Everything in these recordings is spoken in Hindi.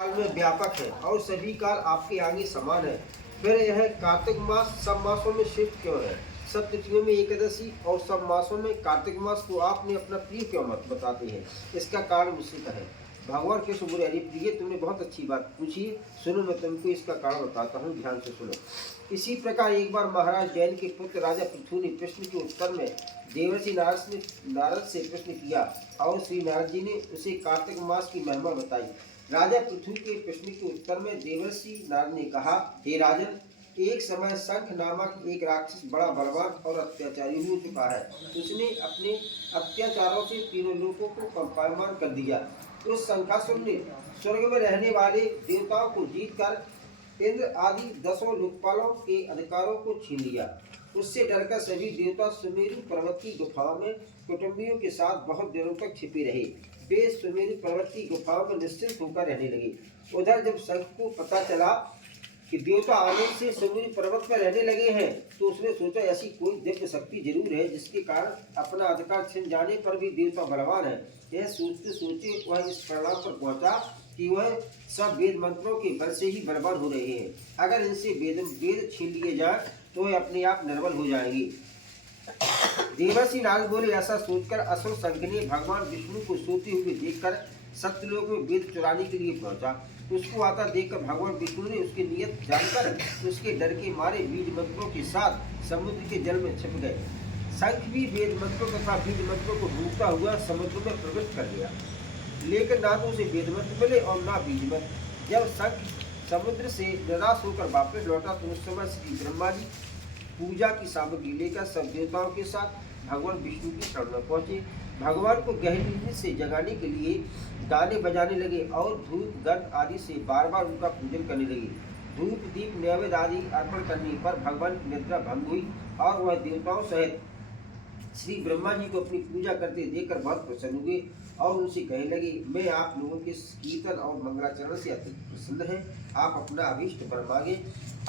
काल में व्यापक है और सभी काल आपके आगे समान है। फिर यह कार्तिक मास सब मासों में शिफ्ट क्यों है? सब तिथियों में एकादशी और सब मासों में कार्तिक मास को आपने अपना प्रिय क्यों मत बताते हैं? इसका कारण निश्चित है। भगवान कृष्ण बोले, अरे प्रिय, तुमने बहुत अच्छी बात पूछी, सुनो मैं तुमको इसका कारण बताता हूँ, ध्यान से सुनो। इसी प्रकार एक बार महाराज जैन के पुत्र राजा पृथु ने प्रश्न के उत्तर में देवर्षि नारद से प्रश्न किया और श्री नारद जी ने उसे कार्तिक मास की महिमा बताई। राजा पृथु के प्रश्न के उत्तर में देवर्षि नारद ने कहा, हे राजन, एक समय शंख नामक एक राक्षस बड़ा बलवान और अत्याचारी हो चुका है। उसने अपने अत्याचारों से तीनों लोगों को कंपायमान कर दिया। उस शंखासुर ने स्वर्ग में रहने वाले देवताओं को जीतकर इंद्र आदि 10 लोकपालों के अधिकारों को छीन लिया। उससे डरकर सभी देवता सुमेरु पर्वत की गुफाओं में कुटुंबियों के साथ बहुत दिनों तक छिपे रहे। वे सुमेरु पर्वत की गुफाओं में निश्चिंत होकर रहने लगे। उधर जब शंख को पता चला कि देवता आनंद से सुमेरु पर्वत पर रहने लगे हैं, तो उसने सोचा ऐसी कोई दिव्य शक्ति जरूर है जिसके कारण अपना अधिकार छिन जाने पर भी देवता बलवान है। यह सोचते सोचते वह इस परिणाम पर पहुंचा कि वह सब वेद मंत्रों के बल से ही बलवान हो रहे हैं। अगर इनसे वेद छीन लिए जाए तो वह अपने आप निर्बल हो जाएंगे। देवर्षि नारद बोले, ऐसा सोचकर असुर शंख ने भगवान विष्णु को सोते हुए देखकर सत्यलोक में वेद चुराने के लिए पहुंचा। उसको आता देखकर भगवान विष्णु ने उसकी नियत जानकर उसके डर के मारे बीज मंत्रों के साथ समुद्र के जल में छिप गए। शंख भी वेद मंत्रों तथा बीज मंत्रों को ढूंढता हुआ समुद्र में प्रवेश कर गया, लेकिन ना तो उसे वेद मंत्र मिले और ना बीज मंत्र। जब शंख समुद्र से निराश होकर वापस लौटा तो उस समय श्री ब्रह्मा जी पूजा की सामग्री लेकर सब देवताओं के साथ भगवान विष्णु की शरण में पहुंचे। भगवान को गहरी नींद से जगाने के लिए गाने बजाने लगे और धूप गंध आदि से बार बार उनका पूजन करने लगे। धूप दीप नैवेद्य आदि अर्पण करने पर भगवान की निद्रा भंग हुई और वह देवताओं सहित श्री ब्रह्मा जी को अपनी पूजा करते देखकर बहुत प्रसन्न हुए और उनसे कहने लगे, मैं आप लोगों के कीर्तन और मंगलाचरण से अत्यंत प्रसन्न है। आप अपना अभीष्ट वर मांगे,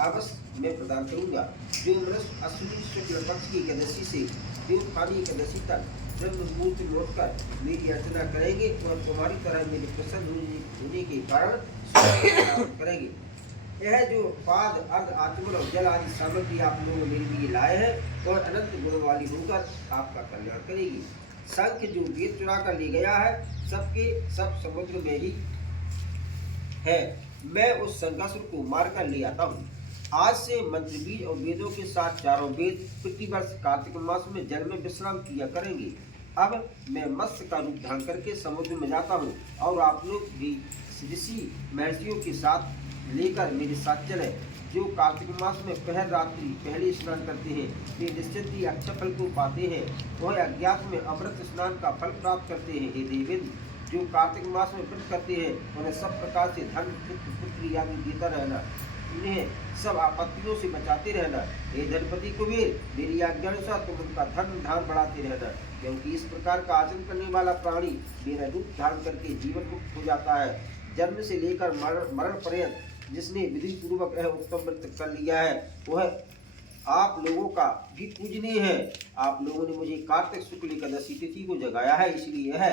अवश्य मैं प्रदान करूंगा। जो मनुष्य अश्विनी शुक्ल पक्ष की एकादशी से देवोत्थानी एकादशी तक ब्रह्म मुहूर्त लौटकर मेरी अर्चना करेंगे और तुम्हारी तरह मेरे प्रसन्न होने के कारण प्राप्त करेंगे। यह जो पाद अर्ध आचमन और जल आदि सामग्री आप लोग मेरे लिए लाए हैं वह अनंत गुण वाली होकर आपका कल्याण करेगी। शंख जो वेद चुरा कर ले गया है सबके सब समुद्र में ही है। मैं उस शंखासुर को मार कर ले आता हूँ। आज से मंत्र बीज और वेदों के साथ चारों वेद प्रतिवर्ष कार्तिक मास में जल में विश्राम किया करेंगे। अब मैं मत्स्य का रूप धारण करके समुद्र में जाता हूँ और आप लोग भी ऋषि महर्षियों के साथ लेकर मेरे साथ चले। जो कार्तिक मास में पहर रात्रि पहले स्नान करते हैं वे निश्चित ही अक्षय फल को पाते हैं। वह अज्ञात में अमृत स्नान का फल प्राप्त करते हैं। हे देवेंद्र, जो कार्तिक मास में व्रत करते हैं उन्हें सब प्रकार से धन पुत्र आदि देता रहना, उन्हें सब आपत्तियों से बचाते रहना। हे धनपति कुबेर, मेरी आज्ञानुसार तुम उनका धन धान बढ़ाते रहना, क्योंकि इस प्रकार का आचरण करने वाला प्राणी मेरा रूप धारण करके जीवन मुक्त हो जाता है। जन्म से लेकर मरण पर्यंत जिसने विधि पूर्वक यह उत्तम व्रत कर लिया है वह आप लोगों का भी पूजनीय है। आप लोगों ने मुझे कार्तिक शुक्ल एकादशी तिथि को जगाया है, इसलिए यह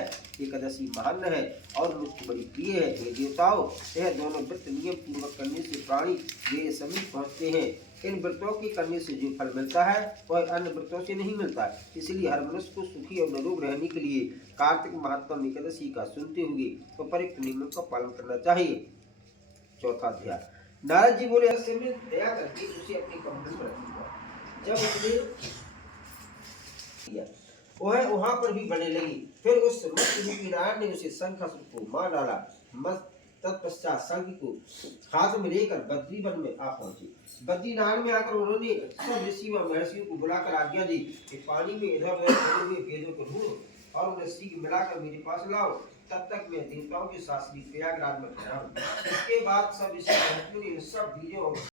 एकादशी महान है और मुझको बड़ी प्रिय है। हे देवताओं, यह दोनों व्रत नियम पूर्वक करने से प्राणी मेरे समीप पहुँचते हैं। इन व्रतों के करने से जो फल मिलता है वह अन्य व्रतों से नहीं मिलता, इसलिए हर मनुष्य को सुखी और निरोग रहने के लिए कार्तिक महात्मा एकादशी का सुनते हुए उपयुक्त नियमों का पालन करना चाहिए। चौथा अध्याय। नारद जी बोले, दया करके उसे अपने कमंडल में रखूंगा। जब उसने किया वह वहां पर भी बढ़ने लगी। फिर उस रूपी नारायण ने उसे शंखासुर को मार डाला। तत्पश्चात शंख को हाथ में लेकर बद्री वन में आ पहुंचे। बद्री नारायण में आकर उन्होंने सब ऋषि व महर्षियों को बुलाकर आज्ञा दी कि पानी में इधर उधर हुए वेदों को ढूंढो और उन्हें शीघ्र मिलाकर मेरे पास लाओ, तब तक मैं देवताओं के साथ प्रयागराज में ठहरा हूँ। इसके बाद सब ऋषि महर्षियों ने सब बीजों और